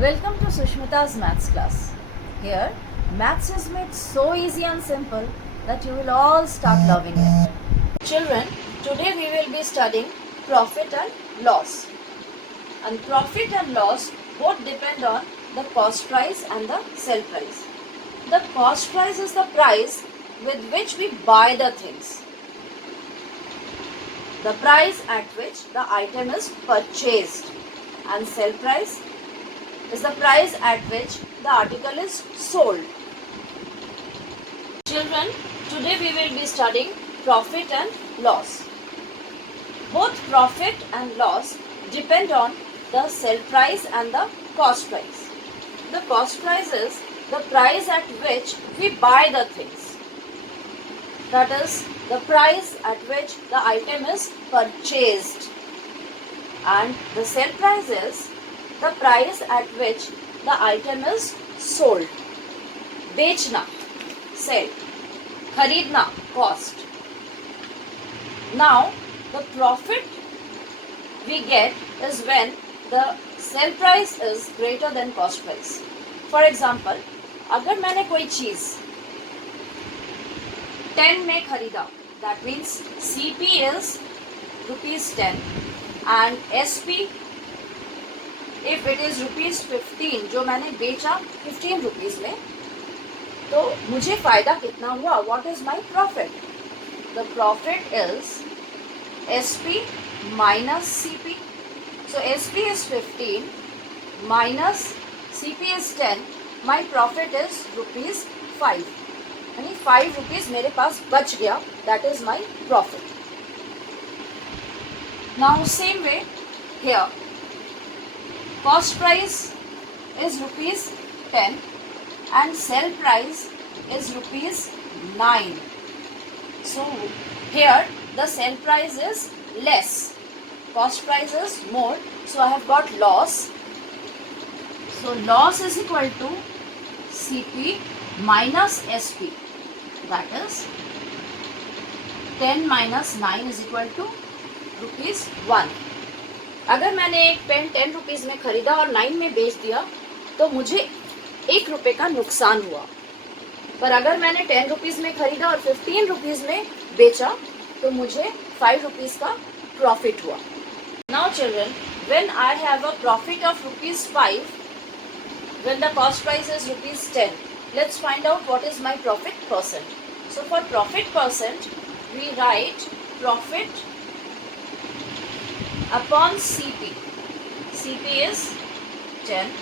Welcome to Sushmita's Maths class. Here, Maths is made so easy and simple that you will all start loving it. Children, today we will be studying profit and loss. And profit and loss both depend on the cost price and the sell price. The cost price is the price with which we buy the things. The price at which the item is purchased, and sell price is the price at which the article is sold. Children, today we will be studying profit and loss. Both profit and loss depend on the sell price and the cost price. The cost price is the price at which we buy the things. That is the price at which the item is purchased. And the sell price is the price at which the item is sold. बेचना, sell. खरीदना, cost. Now, the profit we get is when the sell price is greater than cost price. For example, अगर मैंने कोई चीज 10 में खरीदा, that means CP is ₹10 and SP if it is ₹15 जो मैंने बेचा 15 रुपीज में, तो मुझे फायदा कितना हुआ? What is my profit? The profit is SP minus CP. So SP is 15 minus CP is 10. My profit is ₹5. यानी 5 रुपीज मेरे पास बच गया. That is my profit. Now same way here. Cost price is ₹10 and sell price is ₹9. So here the sell price is less, cost price is more, so I have got loss. So loss is equal to CP minus SP, that is 10 minus 9 is equal to ₹1. अगर मैंने एक pen 10 rupees में खरीदा और 9 में बेच दिया तो मुझे ₹1 का नुकसान हुआ. पर अगर मैंने 10 रुपीज में खरीदा और 15 रुपीज में बेचा तो मुझे 5 रुपीज का प्रॉफिट हुआ. Now children, when I have a profit of ₹5, when the cost price is ₹10, let's find out what is my profit percent. So for profit percent we write profit upon CP. CP is 10,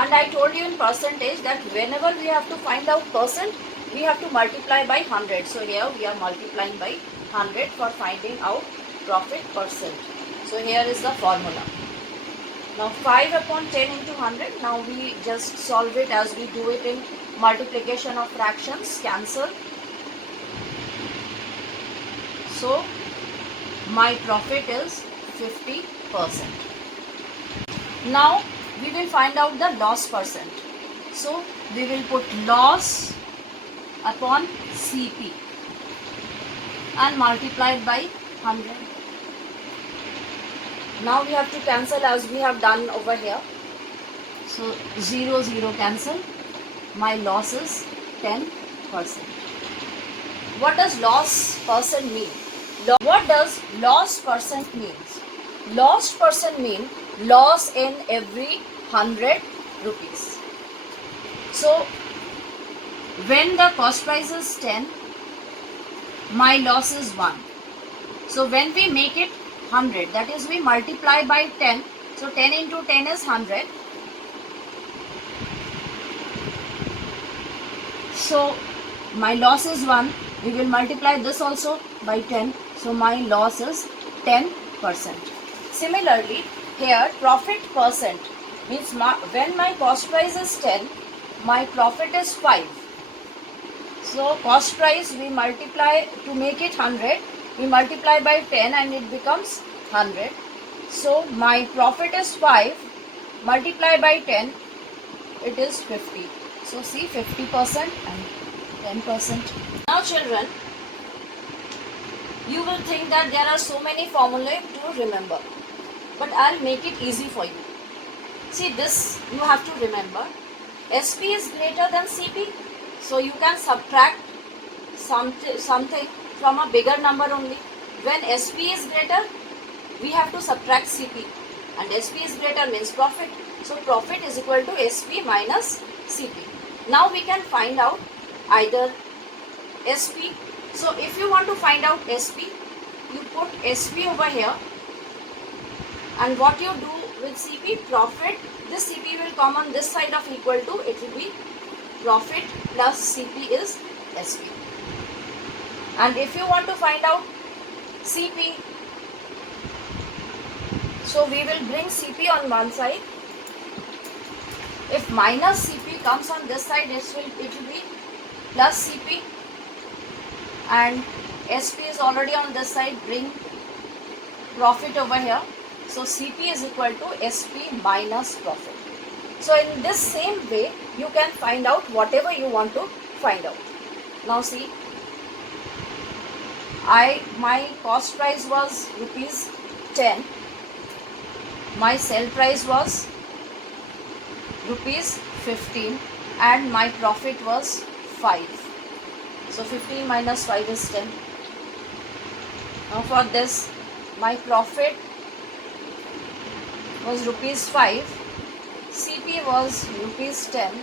and I told you in percentage that whenever we have to find out percent, we have to multiply by 100. So here we are multiplying by 100 for finding out profit percent. So here is the formula. Now 5 upon 10 into 100. Now we just solve it as we do it in multiplication of fractions. Cancel. So my profit is 50%. Now we will find out the loss percent. So we will put loss upon CP and multiply it by 100. Now we have to cancel as we have done over here. So 0 0 cancel. My loss is 10%. What does loss percent mean? What does loss percent means? Loss percent means loss in every 100 rupees. So when the cost price is 10, my loss is 1. So when we make it 100, that is we multiply by 10. So 10 into 10 is 100. So my loss is 1. We will multiply this also by 10. So my loss is 10%. Similarly, here profit percent means when my cost price is 10, my profit is 5. So cost price we multiply to make it 100. We multiply by 10 and it becomes 100. So my profit is 5. Multiply by 10, it is 50. So see 50% and 10%. Now children, you will think that there are so many formulae to remember, but I'll make it easy for you. See, this you have to remember. SP is greater than CP, so you can subtract something from a bigger number only. When SP is greater, we have to subtract CP, and SP is greater means profit. So profit is equal to SP minus CP. Now we can find out either SP. So if you want to find out SP, you put SP over here, and what you do with CP, profit, this CP will come on this side of equal to, it will be profit plus CP is SP. And if you want to find out CP, so we will bring CP on one side. If minus CP comes on this side, it will be plus CP, and SP is already on this side, bring profit over here. So CP is equal to SP minus profit. So in this same way, you can find out whatever you want to find out. Now see, my cost price was rupees 10. My sell price was rupees 15, and my profit was 5. So 15 minus 5 is 10. Now for this, my profit was rupees 5, CP was rupees 10,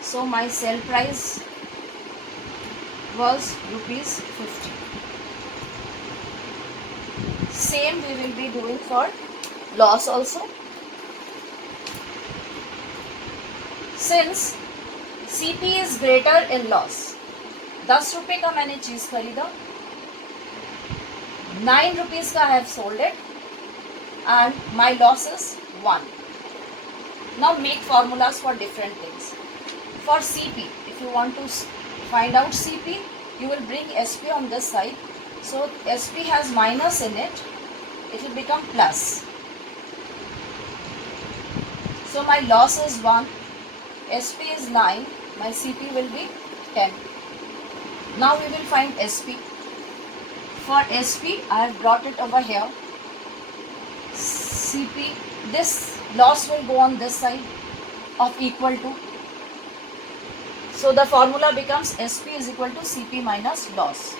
so my sell price was rupees 50. Same we will be doing for loss also. Since CP is greater in loss, 10 रुपये का मैंने चीज खरीदा, 9 rupees का I have sold it, and my loss is 1. Now make formulas for different things. For CP, if you want to find out CP, you will bring SP on this side. So SP has minus in it, it will become plus. So my loss is 1, SP is 9, my CP will be 10. Now we will find SP. For SP, I have brought it over here. CP, this loss will go on this side of equal to. So the formula becomes SP is equal to CP minus loss.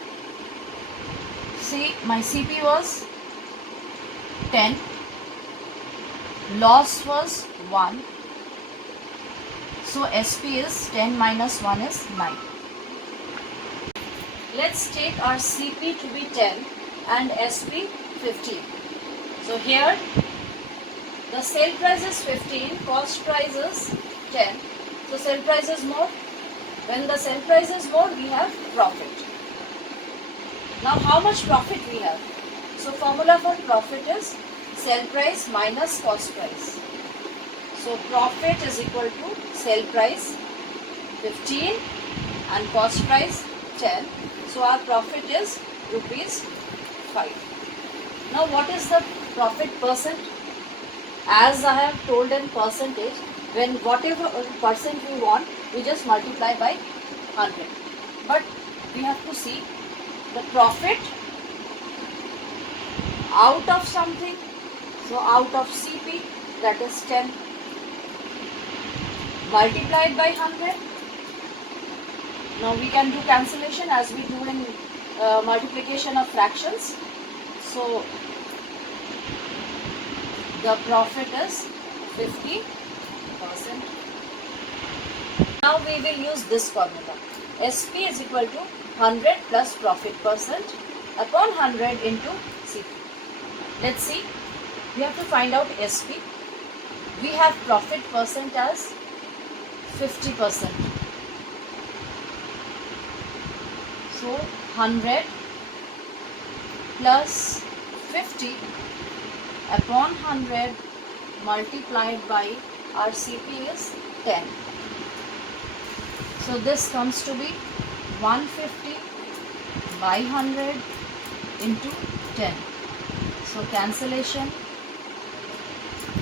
See, my CP was 10, loss was 1. So SP is 10 minus 1 is 9. Let's take our CP to be 10 and SP 15. So here the sale price is 15, cost price is 10. So sale price is more. When the sale price is more, we have profit. Now how much profit we have? So formula for profit is sale price minus cost price. So profit is equal to sale price 15 and cost price 10. So our profit is rupees 5. Now what is the profit percent? As I have told in percentage, when whatever percent we want, we just multiply by 100. But we have to see the profit out of something. So out of CP, that is 10, multiplied by 100. Now we can do cancellation as we do in multiplication of fractions. So the profit is 50%. Now we will use this formula. SP is equal to 100 plus profit percent upon 100 into CP. Let's see. We have to find out SP. We have profit percent as 50%. So 100 plus 50 upon 100 multiplied by our CP is 10. So this comes to be 150 by 100 into 10. So cancellation.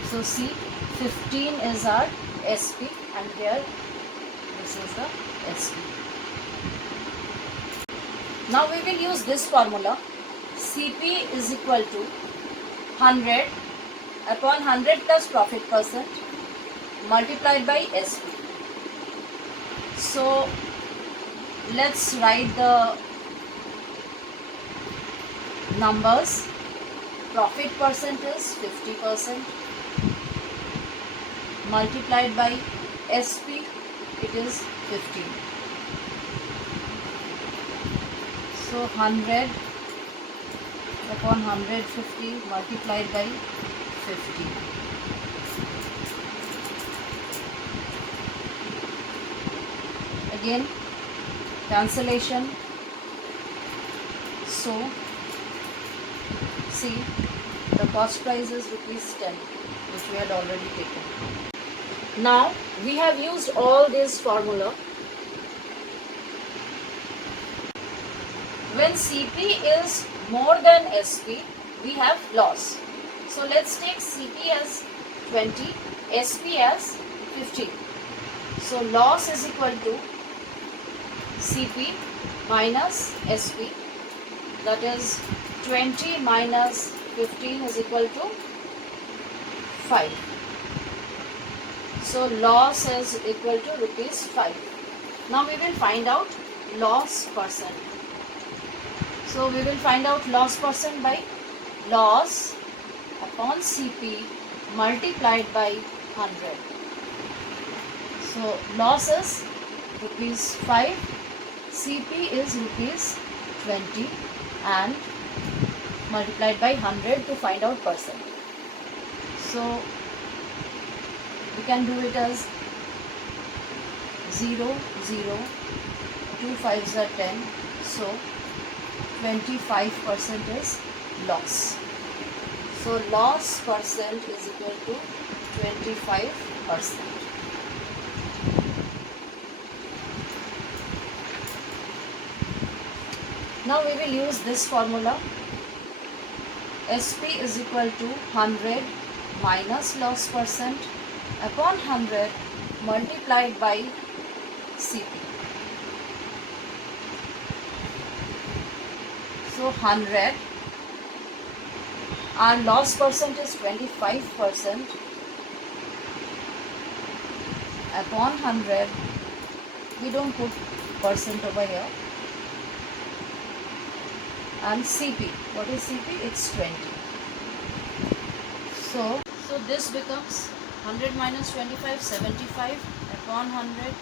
So see, 15 is our SP and here this is the SP. Now we will use this formula. CP is equal to 100 upon 100 plus profit percent multiplied by SP. So let's write the numbers. Profit percent is 50%, multiplied by SP, it is 15. So 100 upon 150 multiplied by 50. Again cancellation. So see, the cost price is ₹10, which we had already taken. Now we have used all this formula. When CP is more than SP, we have loss. So let's take CP as 20, SP as 15. So loss is equal to CP minus SP, that is 20 minus 15 is equal to 5. So loss is equal to ₹5. Now we will find out loss percent. So we will find out loss percent by loss upon CP multiplied by 100. So loss is ₹5, CP is ₹20, and multiplied by 100 to find out percent. So we can do it as 0, 0, 2 5s are 10. So 25% is loss. So loss percent is equal to 25%. Now we will use this formula. SP is equal to 100 minus loss percent upon 100 multiplied by CP. So 100, our loss percent is 25%, upon 100, we don't put percent over here, and CP, what is CP? It's 20. So this becomes 100 minus 25, 75 upon 100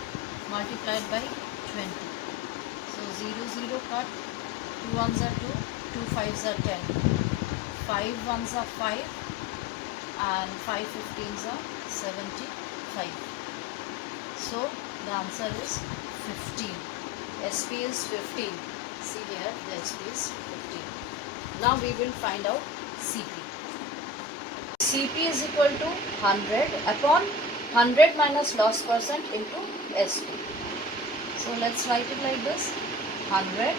multiplied by 20. So 0, 0 cut, 2 ones are 2, 2 5s are 10, 5 ones are 5, and 5 15s are 75. So the answer is 15. SP is 15. See here, the SP is 15. Now we will find out CP. CP is equal to 100 upon 100 minus loss percent into SP. So let's write it like this. 100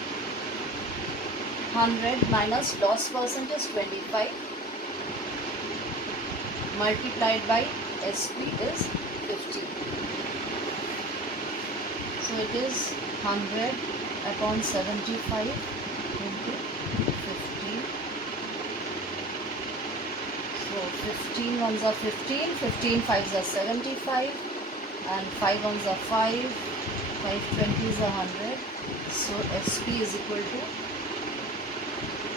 minus loss percent is 25 multiplied by SP is 50. So it is 100 upon 75 into 15. So 15 ones are 15, 15 5s are 75, and 5 ones are 5, 5 20s are 100. So SP is equal to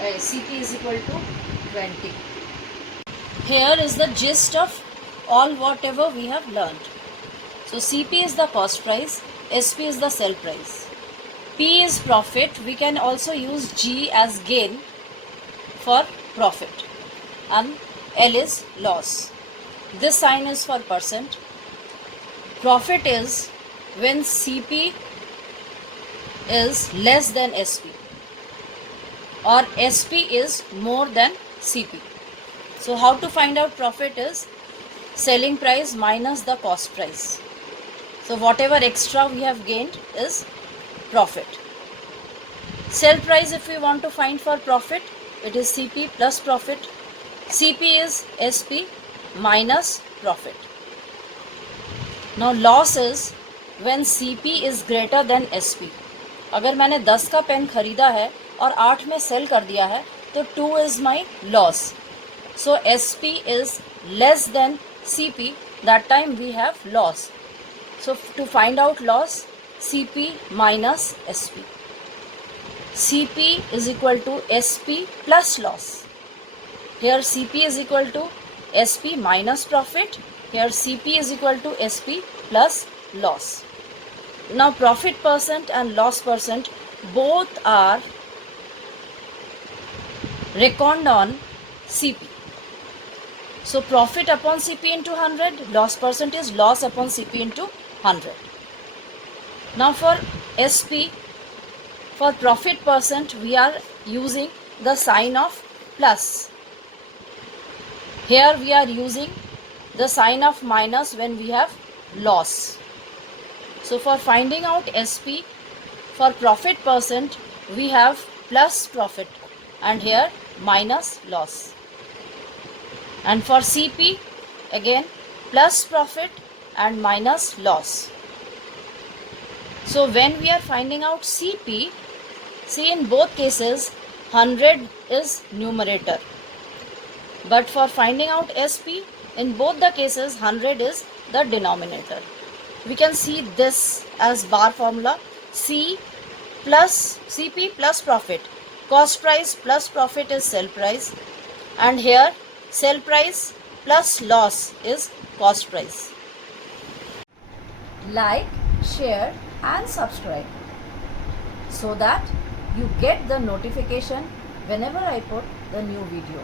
CP is equal to 20. Here is the gist of all whatever we have learned. So CP is the cost price, SP is the sell price, P is profit. We can also use G as gain for profit, and L is loss. This sign is for percent. Profit is when CP is less than SP, or SP is more than CP. So how to find out profit is selling price minus the cost price. So whatever extra we have gained is profit. Sell price, if we want to find for profit, it is CP plus profit. CP is SP minus profit. Now loss is when CP is greater than SP. अगर मैंने 10 का pen खरीदा है और 8 में cell कर दिया है तो 2 is my loss. So SP is less than CP that time we have loss. So to find out loss, CP minus SP. CP is equal to SP plus loss. Here CP is equal to SP minus profit. Here CP is equal to SP plus loss. Now profit percent and loss percent both are reckoned on CP. So profit upon CP into 100, loss percent is loss upon CP into 100. Now for SP, for profit percent we are using the sign of plus. Here we are using the sign of minus when we have loss. So for finding out SP, for profit percent we have plus profit and here minus loss. And for CP again plus profit and minus loss. So when we are finding out CP, see in both cases 100 is numerator. But for finding out SP, in both the cases 100 is the denominator. We can see this as bar formula. C plus CP plus profit. Cost price plus profit is sell price. And here sell price plus loss is cost price. Like, share and subscribe so that you get the notification whenever I put the new video.